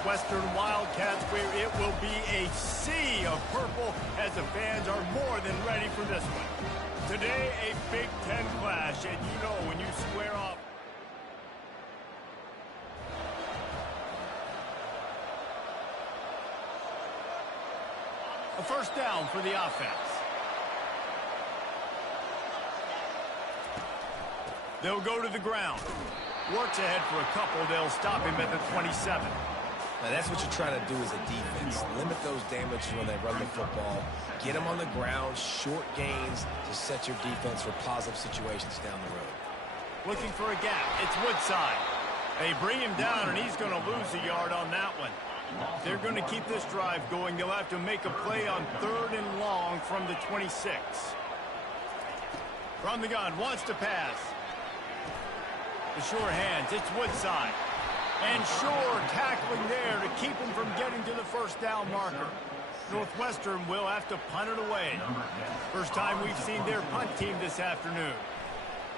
Northwestern Wildcats, where it will be a sea of purple as the fans are more than ready for this one. Today, a Big Ten clash, and you know when you square off. A first down for the offense. They'll go to the ground. Works ahead for a couple. They'll stop him at the 27. Now, that's what you're trying to do as a defense. Limit those damages when they run the football. Get them on the ground, short gains to set your defense for positive situations down the road. Looking for a gap. It's Woodside. They bring him down, and he's going to lose a yard on that one. They're going to keep this drive going. They'll have to make a play on 3rd and long from the 26. From the gun, wants to pass. The sure hands, it's Woodside. And sure tackling there to keep him from getting to the first down marker. Northwestern will have to punt it away. First time we've seen their punt team this afternoon.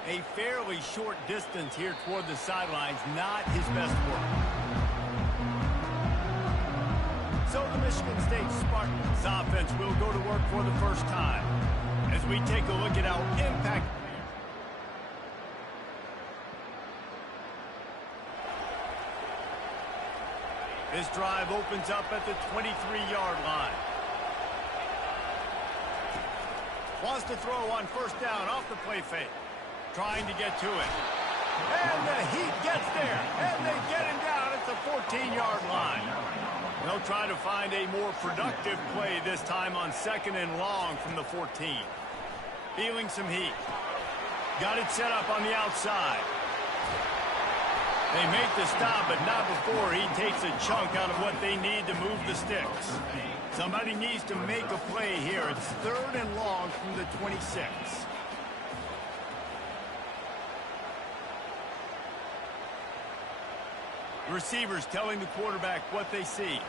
A fairly short distance here toward the sidelines, not his best work. So the Michigan State Spartans offense will go to work for the first time. As we take a look at our impact. This drive opens up at the 23-yard line. Wants to throw on first down off the play fake. Trying to get to it. And the Heat gets there. And they get him down at the 14-yard line. They'll try to find a more productive play this time on 2nd and long from the 14. Feeling some heat. Got it set up on the outside. They make the stop, but not before he takes a chunk out of what they need to move the sticks. Somebody needs to make a play here. It's 3rd and long from the 26. The receivers telling the quarterback what they see.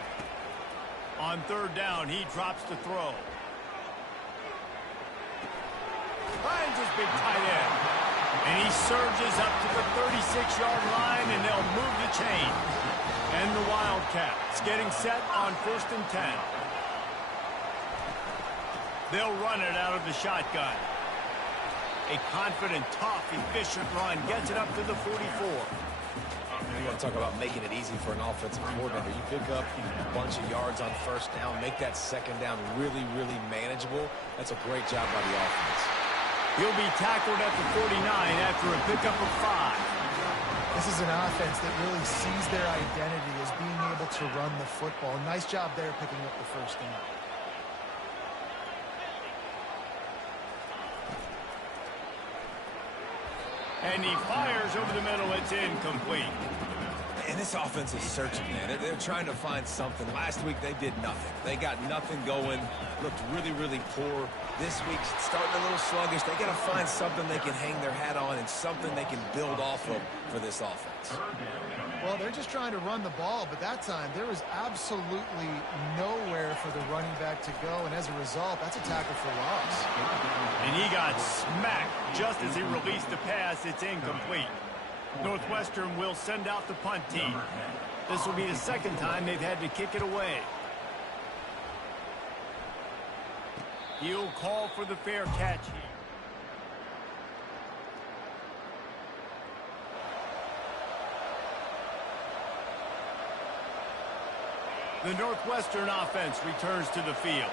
On 3rd down, he drops to throw. Finds his big tight end. And he surges up to the 36-yard line, and they'll move the chain. And the Wildcats getting set on 1st and 10. They'll run it out of the shotgun. A confident, tough, efficient run gets it up to the 44. You want to talk about making it easy for an offensive coordinator. You pick up a bunch of yards on first down, make that 2nd down really, really manageable. That's a great job by the offense. He'll be tackled at the 49 after a pickup of 5. This is an offense that really sees their identity as being able to run the football. Nice job there picking up the first down. And he fires over the middle. It's incomplete. And this offense is searching, man. They're trying to find something. Last week, they did nothing. They got nothing going. Looked really, really poor. This week, starting a little sluggish. They got to find something they can hang their hat on and something they can build off of for this offense. Well, they're just trying to run the ball, but that time there was absolutely nowhere for the running back to go, and as a result, that's a tackle for loss. And he got smacked just as he released the pass. It's incomplete. Northwestern will send out the punt team. This will be the 2nd time they've had to kick it away. He'll call for the fair catch here. The Northwestern offense returns to the field.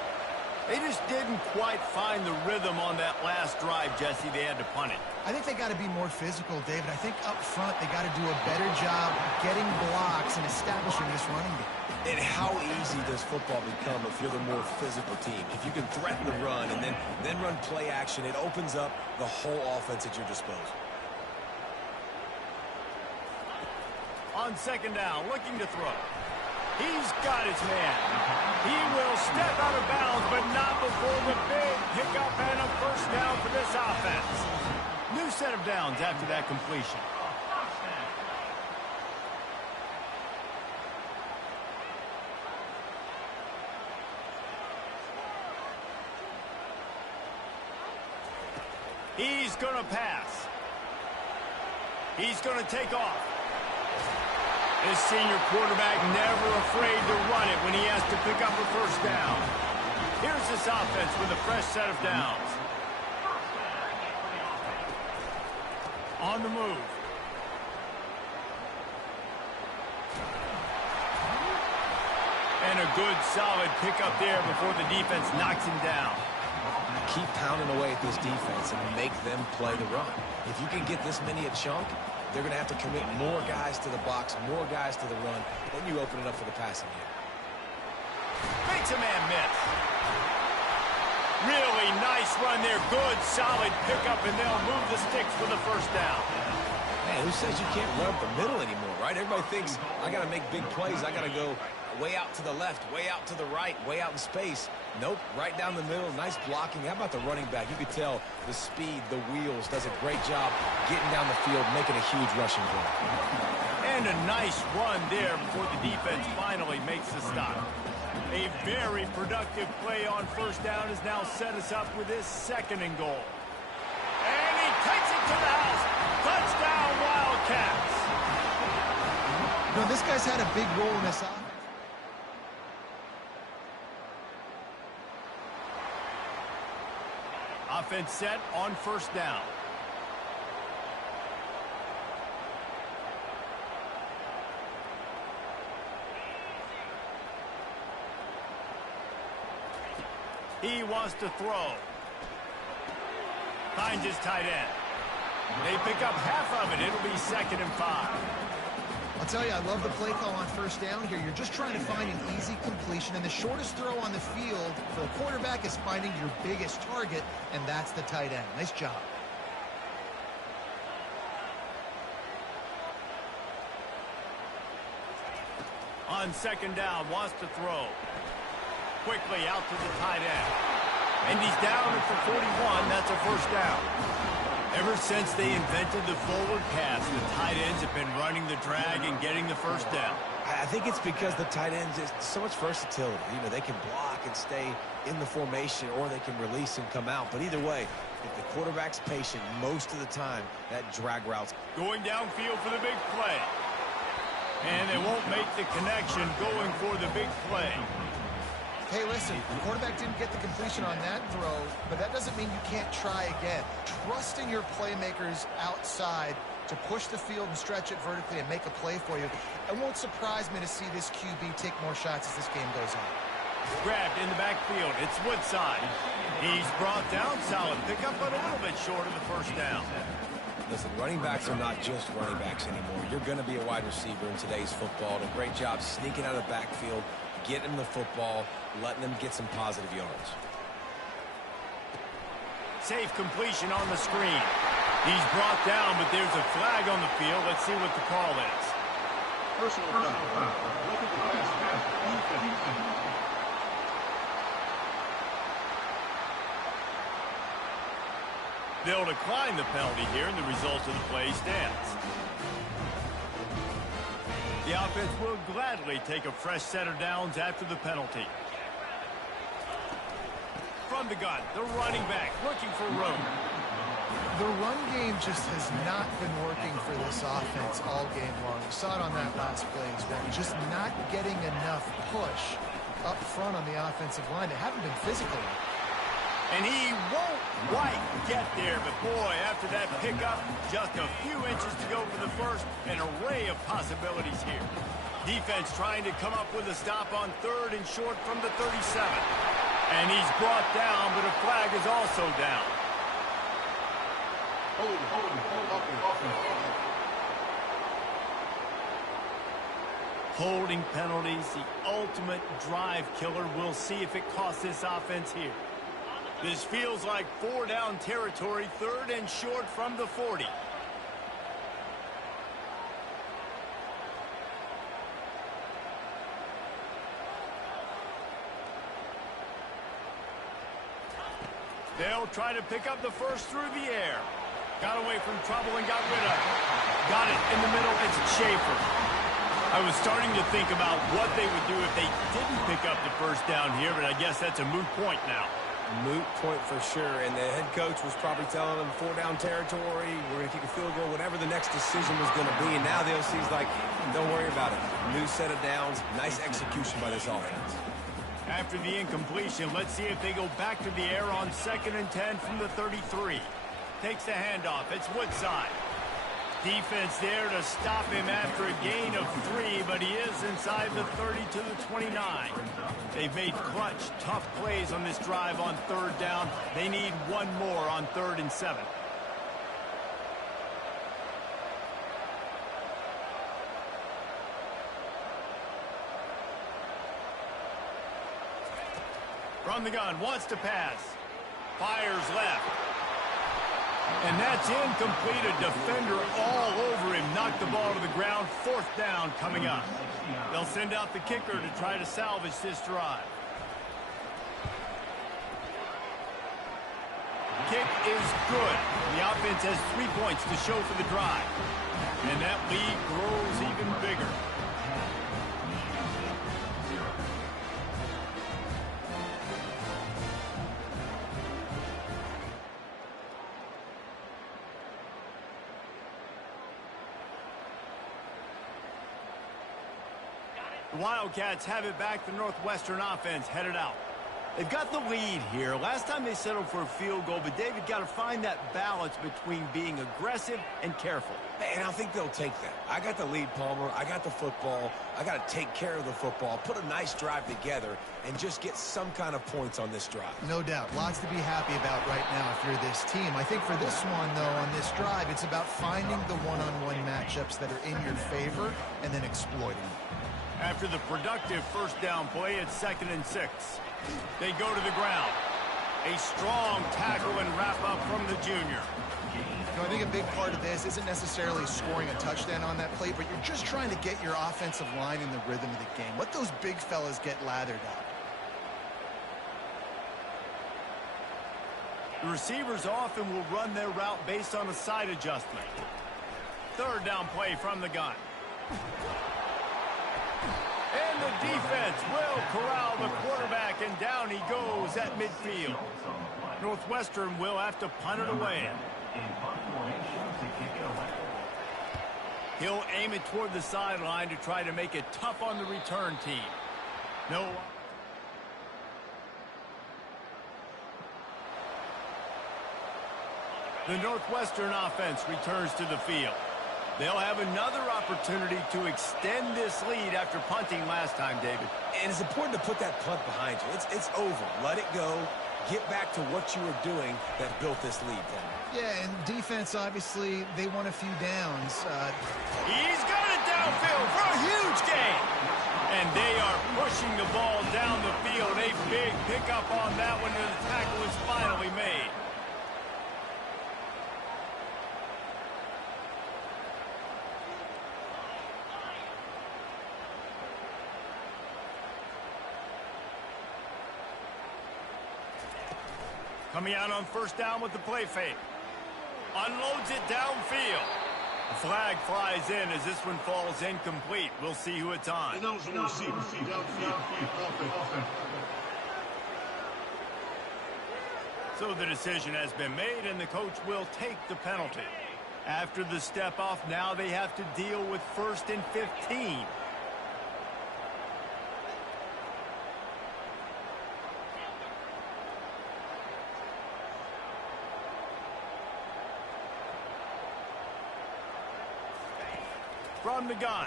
They just didn't quite find the rhythm on that last drive, Jesse. They had to punt it. I think they got to be more physical, David. I think up front they got to do a better job getting blocks and establishing this running game. And how easy does football become if you're the more physical team? If you can threaten the run and then run play action, it opens up the whole offense at your disposal. On 2nd down, looking to throw. He's got his man. He will step out of bounds, but not before the big pickup and a first down for this offense. New set of downs after that completion. He's going to pass. He's going to take off. This senior quarterback never afraid to run it when he has to pick up a first down. Here's this offense with a fresh set of downs. On the move. And a good, solid pickup there before the defense knocks him down. Keep pounding away at this defense and make them play the run. If you can get this many a chunk, they're going to have to commit more guys to the box, more guys to the run. Then you open it up for the passing game. Makes a man miss. Really nice run there. Good, solid pickup, and they'll move the sticks for the first down. Man, who says you can't run up the middle anymore, right? Everybody thinks, I got to make big plays. I got to go way out to the left, way out to the right, way out in space. Nope, right down the middle. Nice blocking. How about the running back? You could tell the speed, the wheels, does a great job getting down the field, making a huge rushing play. And a nice run there before the defense finally makes the stop. A very productive play on first down has now set us up with this 2nd and goal. And he takes it to the house. Touchdown, Wildcats. No, this guy's had a big role in this offense. Offense set on first down. He wants to throw. Finds his tight end. They pick up half of it. It'll be 2nd and 5. I'll tell you, I love the play call on first down here. You're just trying to find an easy completion, and the shortest throw on the field for a quarterback is finding your biggest target, and that's the tight end. Nice job. On 2nd down, wants to throw. Quickly out to the tight end. And he's down at the 41. That's a first down. Ever since they invented the forward pass, the tight ends have been running the drag and getting the first down. I think it's because the tight ends is so much versatility. You know, they can block and stay in the formation, or they can release and come out. But either way, if the quarterback's patient most of the time, that drag route's going downfield for the big play. And they won't make the connection going for the big play. Hey, listen, the quarterback didn't get the completion on that throw, but that doesn't mean you can't try again. Trusting your playmakers outside to push the field and stretch it vertically and make a play for you. It won't surprise me to see this QB take more shots as this game goes on. Grabbed in the backfield. It's Woodside. He's brought down. Solid pickup, but a little bit short of the first down. Listen, running backs are not just running backs anymore. You're going to be a wide receiver in today's football. And a great job sneaking out of the backfield, getting them the football, letting them get some positive yards. Safe completion on the screen. He's brought down, but there's a flag on the field. Let's see what the call is. Personal foul. They'll decline the penalty here, and the result of the play stands. The offense will gladly take a fresh set of downs after the penalty. From the gun, the running back looking for room. The run game just has not been working for this offense all game long. You saw it on that last play as well. Just not getting enough push up front on the offensive line. They haven't been physical. And he won't quite get there, but boy, after that pickup, just a few inches to go for the first. An array of possibilities here. Defense trying to come up with a stop on 3rd and short from the 37. And he's brought down, but a flag is also down. Holding penalties, the ultimate drive killer. We'll see if it costs this offense here. This feels like 4-down territory, 3rd and short from the 40. They'll try to pick up the first through the air. Got away from trouble and got rid of it. Got it in the middle. It's Schaefer. I was starting to think about what they would do if they didn't pick up the first down here, but I guess that's a moot point now. Moot point for sure, and the head coach was probably telling them 4-down territory, we're going to kick a field goal, whatever the next decision was going to be, and now the OC's like, don't worry about it. New set of downs, nice execution by this offense. After the incompletion, let's see if they go back to the air on 2nd and 10 from the 33. Takes the handoff. It's Woodside. Defense there to stop him after a gain of 3, but he is inside the 30 to the 29. They've made clutch, tough plays on this drive on 3rd down. They need one more on 3rd and 7. From the gun, wants to pass. Fires left. And that's incomplete. A defender all over him. Knocked the ball to the ground. 4th down coming up. They'll send out the kicker to try to salvage this drive. Kick is good. The offense has 3 points to show for the drive. And that lead grows even bigger. The Wildcats have it back. The Northwestern offense headed out. They've got the lead here. Last time they settled for a field goal, but David got to find that balance between being aggressive and careful. And I think they'll take that. I got the lead, Palmer. I got the football. I got to take care of the football, put a nice drive together, and just get some kind of points on this drive. No doubt. Lots to be happy about right now if you're this team. I think for this one, though, on this drive, it's about finding the one-on-one matchups that are in your favor and then exploiting them. After the productive 1st down play, it's 2nd and 6. They go to the ground. A strong tackle and wrap up from the junior. I think a big part of this isn't necessarily scoring a touchdown on that play, but you're just trying to get your offensive line in the rhythm of the game. Let those big fellas get lathered up. The receivers often will run their route based on a side adjustment. 3rd down play from the gun. And the defense will corral the quarterback, and down he goes at midfield. Northwestern will have to punt it away. He'll aim it toward the sideline to try to make it tough on the return team. No. The Northwestern offense returns to the field. They'll have another opportunity to extend this lead after punting last time, David. And it's important to put that punt behind you. It's over. Let it go. Get back to what you were doing that built this lead, Palmer. Yeah, and defense, obviously, they won a few downs. He's got it downfield for a huge gain. And they are pushing the ball down the field. A big pickup on that one, and the tackle is finally made. Coming out on 1st down with the play fake. Unloads it downfield. The flag flies in as this one falls incomplete. We'll see who it's on. So the decision has been made, and the coach will take the penalty. After the step off, now they have to deal with 1st and 15. From the gun.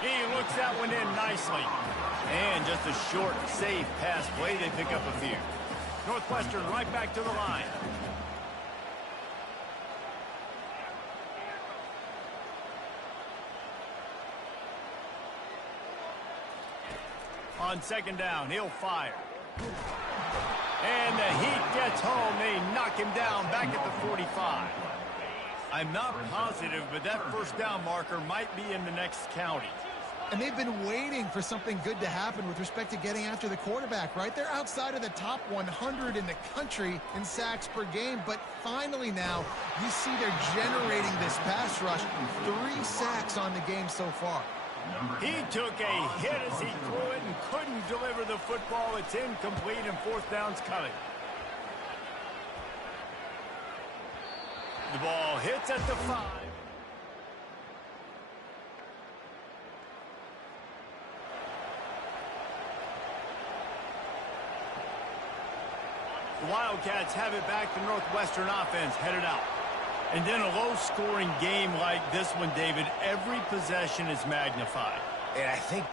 He looks that one in nicely. And just a short, safe pass play. They pick up a few. Northwestern right back to the line. On 2nd down, he'll fire. And the heat gets home. They knock him down back at the 45. I'm not positive, but that 1st down marker might be in the next county. And they've been waiting for something good to happen with respect to getting after the quarterback, right? They're outside of the top 100 in the country in sacks per game, but finally now you see they're generating this pass rush. 3 sacks on the game so far. He took a hit as he threw it and couldn't deliver the football. It's incomplete and fourth down's coming. The ball hits at the 5. The Wildcats have it back. The Northwestern offense headed out. And in a low-scoring game like this one, David, every possession is magnified. And I think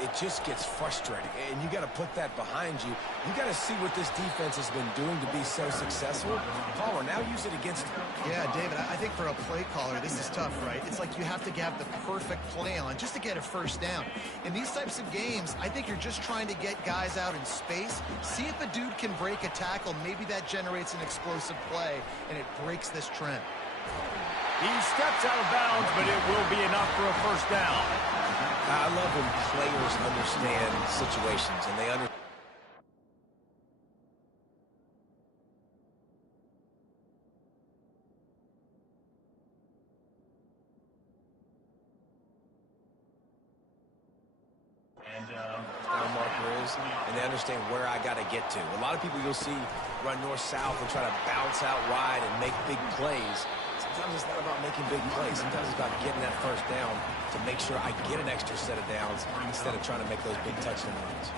it just gets frustrating, and you got to put that behind you. You got to see what this defense has been doing to be so successful. Palmer, now use it against them. Yeah, David, I think for a play caller, this is tough, right? It's like you have to have the perfect play on just to get a first down. In these types of games, I think you're just trying to get guys out in space, see if a dude can break a tackle. Maybe that generates an explosive play, and it breaks this trend. He steps out of bounds, but it will be enough for a first down. I love when players understand situations, and they understand. Marker is, and they understand where I got to get to. A lot of people you'll see run north-south and try to bounce out wide and make big plays. Sometimes it's not about making big plays. Sometimes it's about getting that first down to make sure I get an extra set of downs instead of trying to make those big touchdown runs.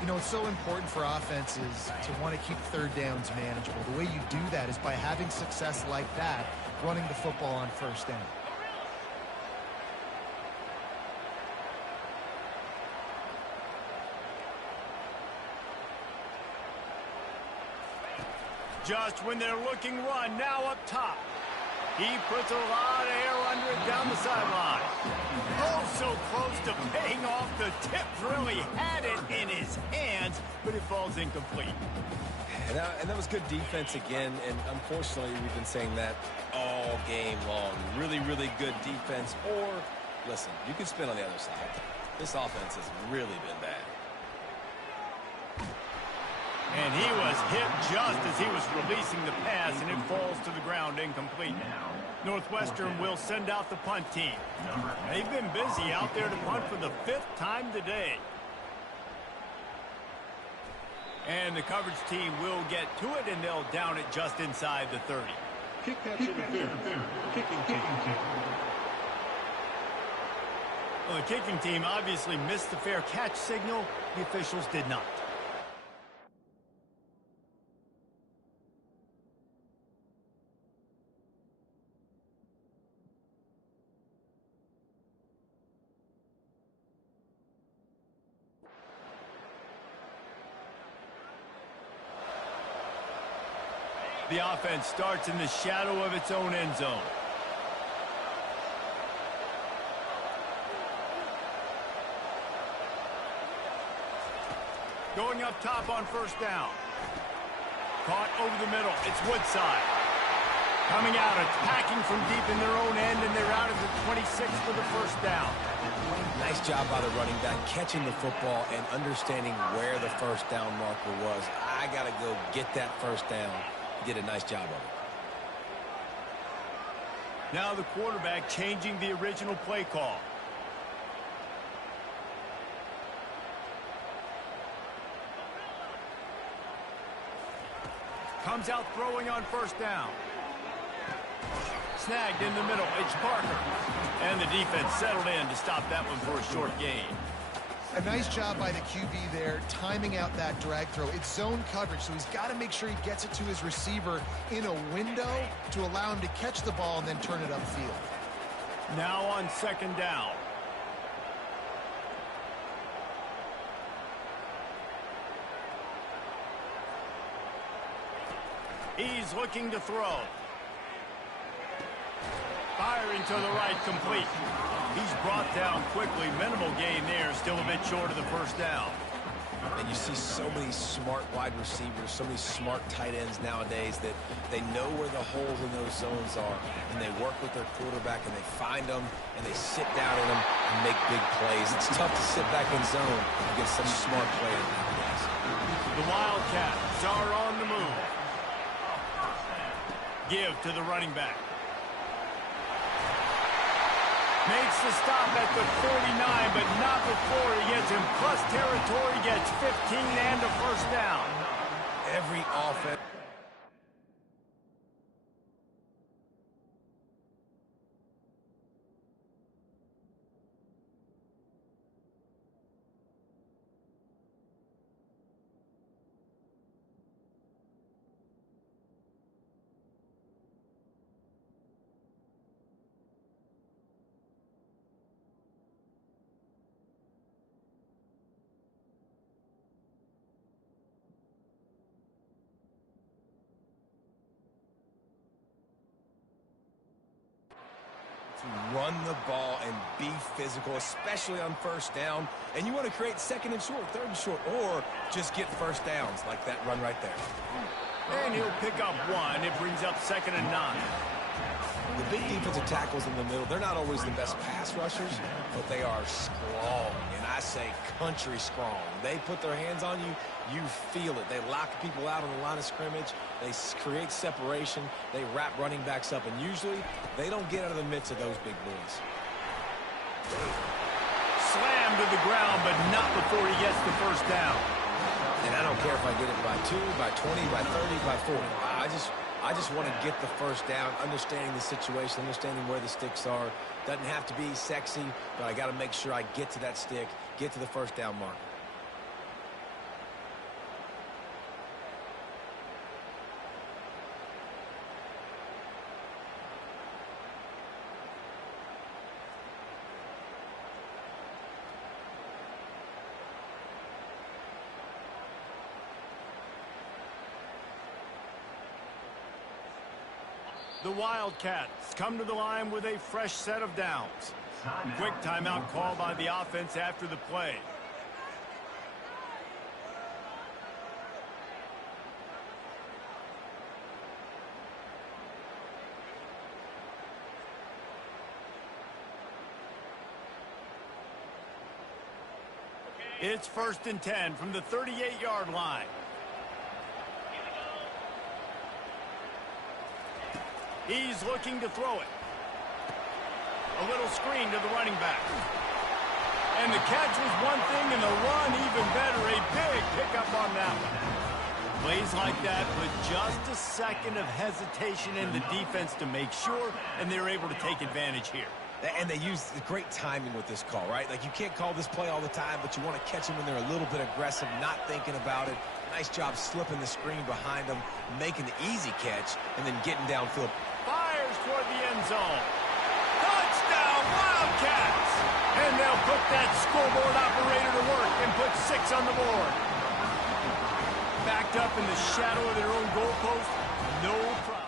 You know, it's so important for offenses to want to keep third downs manageable. The way you do that is by having success like that, running the football on first down. Just when they're looking run, now up top. He puts a lot of air under it down the sideline. Oh, so close to paying off. The tip really had it in his hands, but it falls incomplete. And that was good defense again, and unfortunately, we've been saying that all game long. Really, really good defense. Or, listen, you can spin on the other side. This offense has really been bad. And he was hit just as he was releasing the pass, and it falls to the ground incomplete. Northwestern will send out the punt team. They've been busy out there to punt for the 5th time today. And the coverage team will get to it, and they'll down it just inside the 30. Kick catch interference. Kicking team. Well, the kicking team obviously missed the fair catch signal. The officials did not. The offense starts in the shadow of its own end zone. Going up top on first down. Caught over the middle. It's Woodside. Coming out, attacking from deep in their own end, and they're out at the 26 for the first down. Nice job by the running back, catching the football and understanding where the first down marker was. I got to go get that first down. He did a nice job of it. Now the quarterback changing the original play call. Comes out throwing on first down. Snagged in the middle. It's Parker. And the defense settled in to stop that one for a short gain. A nice job by the QB there, timing out that drag throw. It's zone coverage, so he's got to make sure he gets it to his receiver in a window to allow him to catch the ball and then turn it upfield. Now on second down. He's looking to throw. Firing to the right, complete. He's brought down quickly. Minimal gain there, still a bit short of the first down. And you see so many smart wide receivers, so many smart tight ends nowadays that they know where the holes in those zones are, and they work with their quarterback, and they find them, and they sit down in them and make big plays. It's tough to sit back in zone against such smart players nowadays. The Wildcats are on the move. Give to the running back. Makes the stop at the 49, but not before he gets in plus territory, gets 15 and a first down. Every offense. Run the ball and be physical, especially on first down. And you want to create second and short, third and short, or just get first downs like that run right there. And he'll pick up one. It brings up 2nd and 9. The big defensive tackles in the middle, they're not always the best pass rushers, but they are strong. And I say country strong. They put their hands on you, you feel it. They lock people out on the line of scrimmage. They create separation. They wrap running backs up. And usually, they don't get out of the midst of those big boys. Slammed to the ground, but not before he gets the first down. And I don't care if I get it by 2, by 20, by 30, by 40. I just want to get the first down, understanding the situation, understanding where the sticks are. Doesn't have to be sexy, but I got to make sure I get to that stick, get to the first down marker. The Wildcats come to the line with a fresh set of downs. Quick timeout call by the offense after the play. It's 1st and 10 from the 38-yard line. He's looking to throw it. A little screen to the running back. And the catch was one thing, and the run even better. A big pickup on that one. Plays like that with just a second of hesitation in the defense to make sure, and they're able to take advantage here. And they use great timing with this call, right? Like, you can't call this play all the time, but you want to catch them when they're a little bit aggressive, not thinking about it. Nice job slipping the screen behind them, making the easy catch, and then getting downfield. Fires toward the end zone. Touchdown, Wildcats! And they'll put that scoreboard operator to work and put 6 on the board. Backed up in the shadow of their own goalpost, no problem.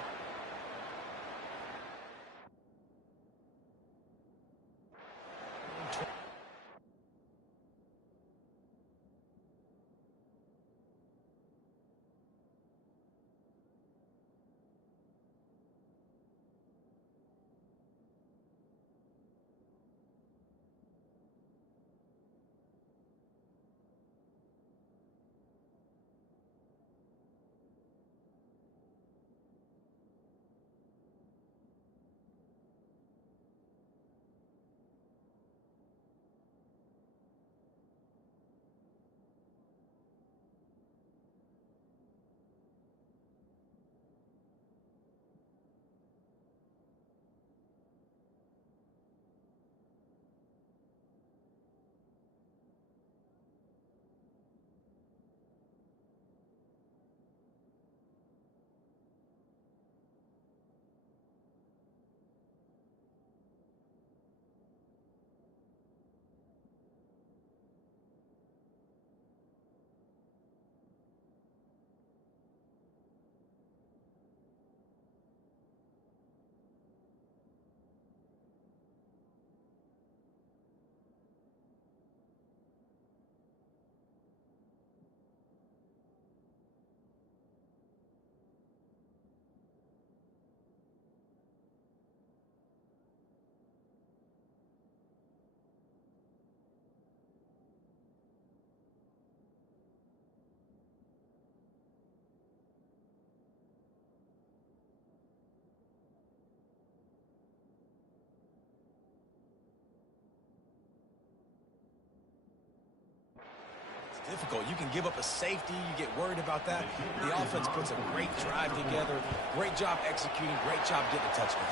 difficult. You can give up a safety. You get worried about that. The offense puts a great drive together. Great job executing. Great job getting a touchdown.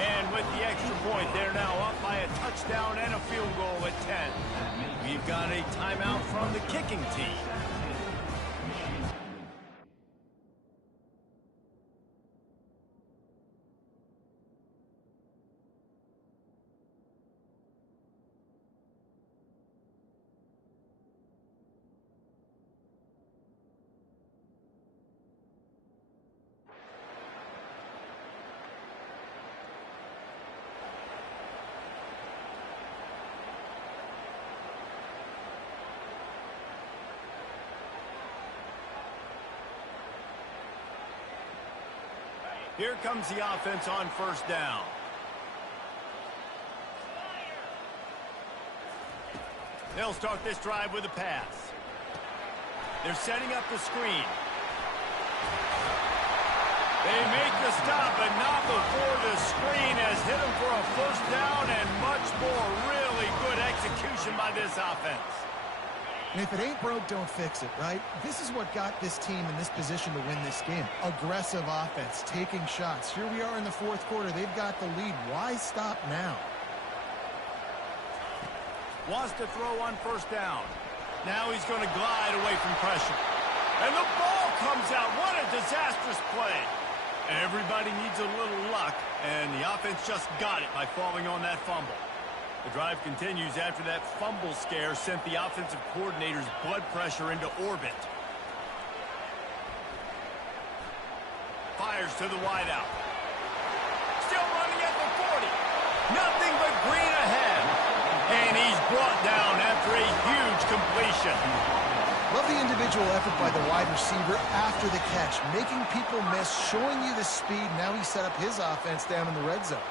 And with the extra point, they're now up by a touchdown and a field goal at 10. We've got a timeout from the kicking team. Here comes the offense on first down. They'll start this drive with a pass. They're setting up the screen. They make the stop, but not before the screen has hit them for a first down and much more. Really good execution by this offense. And if it ain't broke, don't fix it, right? This is what got this team in this position to win this game. Aggressive offense, taking shots. Here we are in the fourth quarter. They've got the lead. Why stop now? Wants to throw on first down. Now he's going to glide away from pressure. And the ball comes out. What a disastrous play. Everybody needs a little luck, and the offense just got it by falling on that fumble. The drive continues after that fumble scare sent the offensive coordinator's blood pressure into orbit. Fires to the wideout. Still running at the 40. Nothing but green ahead. And he's brought down after a huge completion. Love the individual effort by the wide receiver after the catch, making people miss, showing you the speed. Now he set up his offense down in the red zone.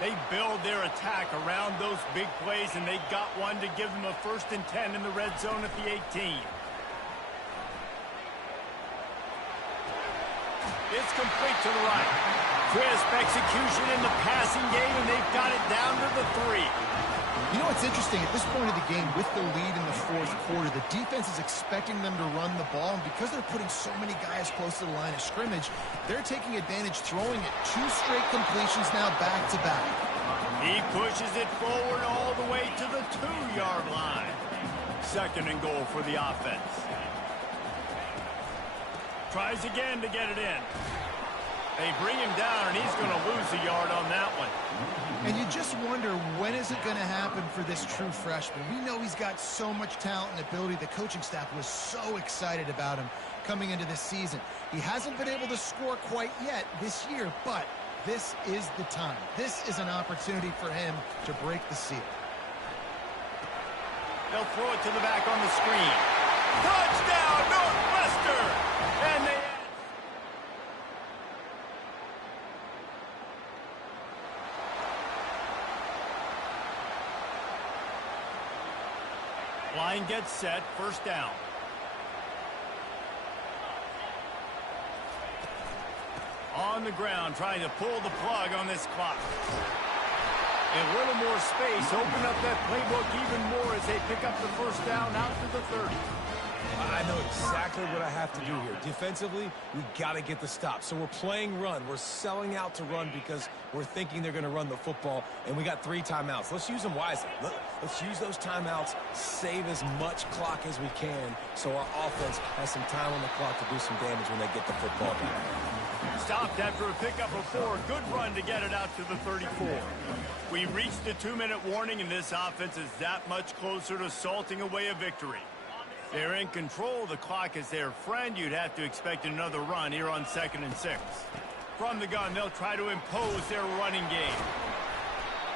They build their attack around those big plays, and they got one to give them a 1st and 10 in the red zone at the 18. It's complete to the right. Crisp execution in the passing game, and they've got it down to the 3. You know what's interesting? At this point of the game, with the lead in the fourth quarter, the defense is expecting them to run the ball, and because they're putting so many guys close to the line of scrimmage, they're taking advantage, throwing it 2 straight completions now back-to-back. He pushes it forward all the way to the 2-yard line. 2nd and goal for the offense. Tries again to get it in. They bring him down, and he's going to lose a yard on that one. And you just wonder, when is it going to happen for this true freshman? We know he's got so much talent and ability. The coaching staff was so excited about him coming into this season. He hasn't been able to score quite yet this year, but this is the time. This is an opportunity for him to break the seal. They'll throw it to the back on the screen. Touchdown, Northwestern! And they... Line gets set, 1st down. On the ground, trying to pull the plug on this clock. A little more space, open up that playbook even more as they pick up the 1st down out to the 30. I know exactly what I have to do here. Defensively, we got to get the stop. So we're playing run. We're selling out to run because we're thinking they're going to run the football, and we got 3 timeouts. Let's use them wisely. Let's use those timeouts, save as much clock as we can so our offense has some time on the clock to do some damage when they get the football back. Stopped after a pickup of 4. Good run to get it out to the 34. We reached the 2-minute warning, and this offense is that much closer to salting away a victory. They're in control. The clock is their friend. You'd have to expect another run here on 2nd and 6. From the gun, they'll try to impose their running game.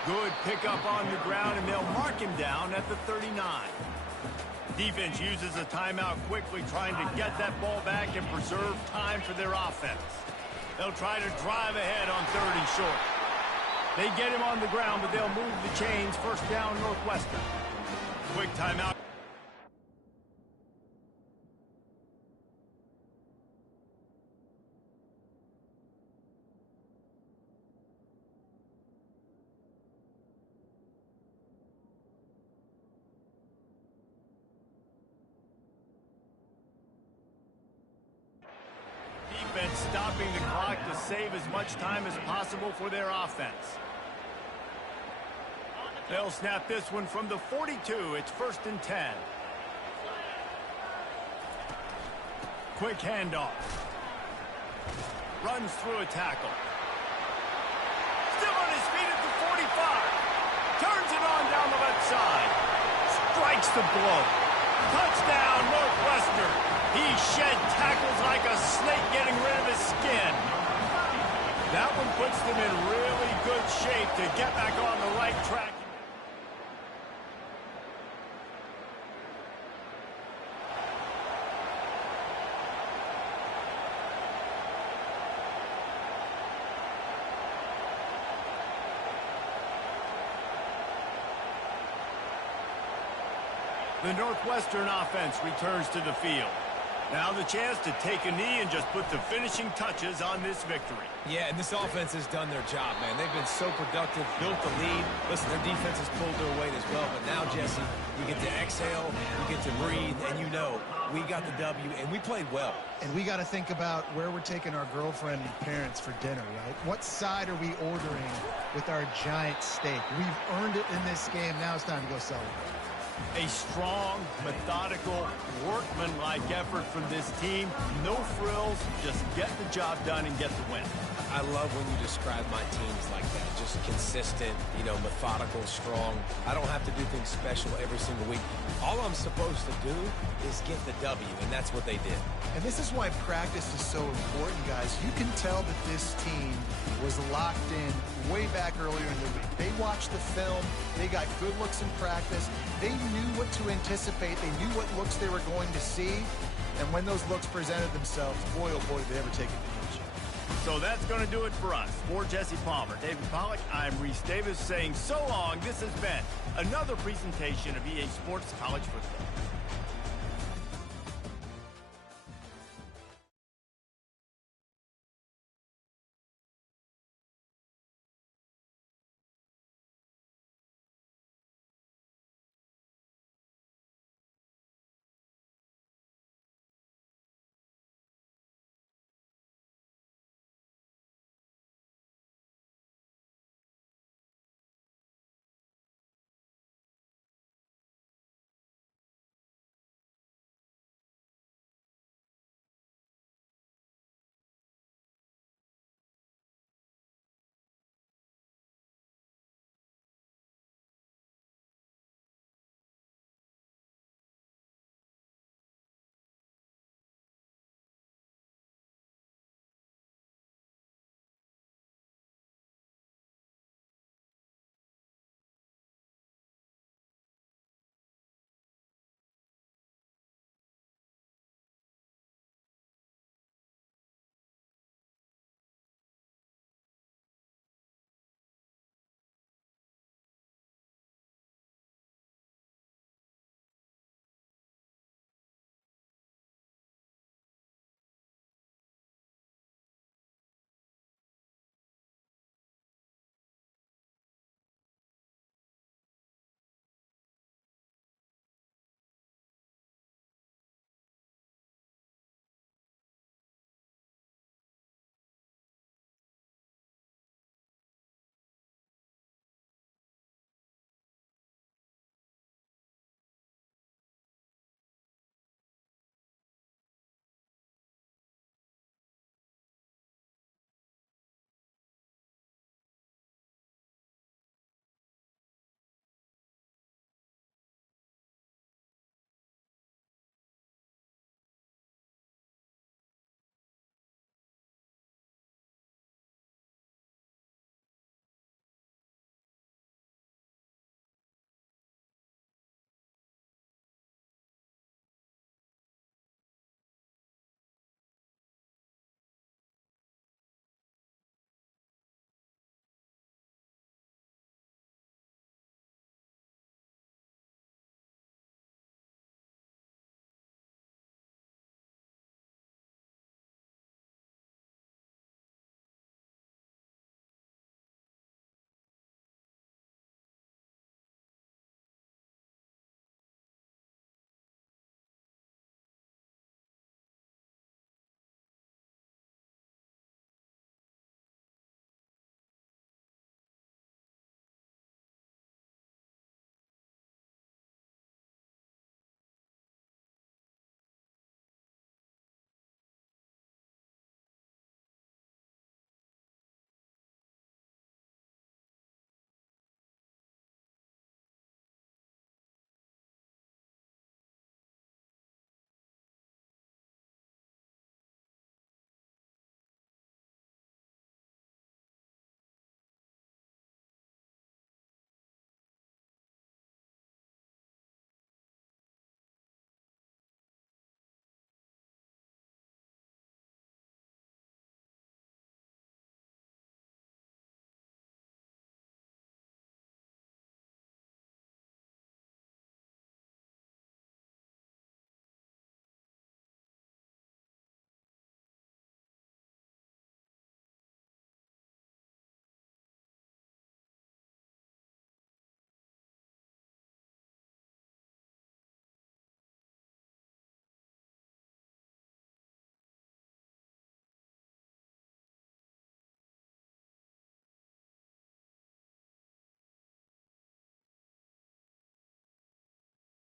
Good pickup on the ground, and they'll mark him down at the 39. Defense uses a timeout quickly, trying to get that ball back and preserve time for their offense. They'll try to drive ahead on 3rd and short. They get him on the ground, but they'll move the chains. 1st down, Northwestern. Quick timeout. defense stopping the clock to save as much time as possible for their offense. They'll snap this one from the 42. It's 1st and 10. Quick handoff. Runs through a tackle. Still on his feet at the 45. Turns it on down the left side. Strikes the blow. Touchdown, Northwestern. He shed tackles like a snake getting rid of his skin. That one puts them in really good shape to get back on the right track. The Northwestern offense returns to the field. Now the chance to take a knee and just put the finishing touches on this victory. Yeah, and this offense has done their job, man. They've been so productive, built the lead. Listen, their defense has pulled their weight as well. But now, Jesse, you get to exhale, you get to breathe, and you know we got the W, and we played well. And we got to think about where we're taking our girlfriend and parents for dinner, right? What side are we ordering with our giant steak? We've earned it in this game. Now it's time to go celebrate. A strong, methodical, workman-like effort from this team. No frills, just get the job done and get the win. I love when you describe my teams like that. Just consistent, you know, methodical, strong. I don't have to do things special every single week. All I'm supposed to do is get the W, and that's what they did. And this is why practice is so important, guys. You can tell that this team was locked in way back earlier in the week. They watched the film. They got good looks in practice. They knew what to anticipate. They knew what looks they were going to see. And when those looks presented themselves, boy, oh boy, did they ever take advantage. So that's going to do it for us. For Jesse Palmer, David Pollack, I'm Reese Davis saying so long. This has been another presentation of EA Sports College Football.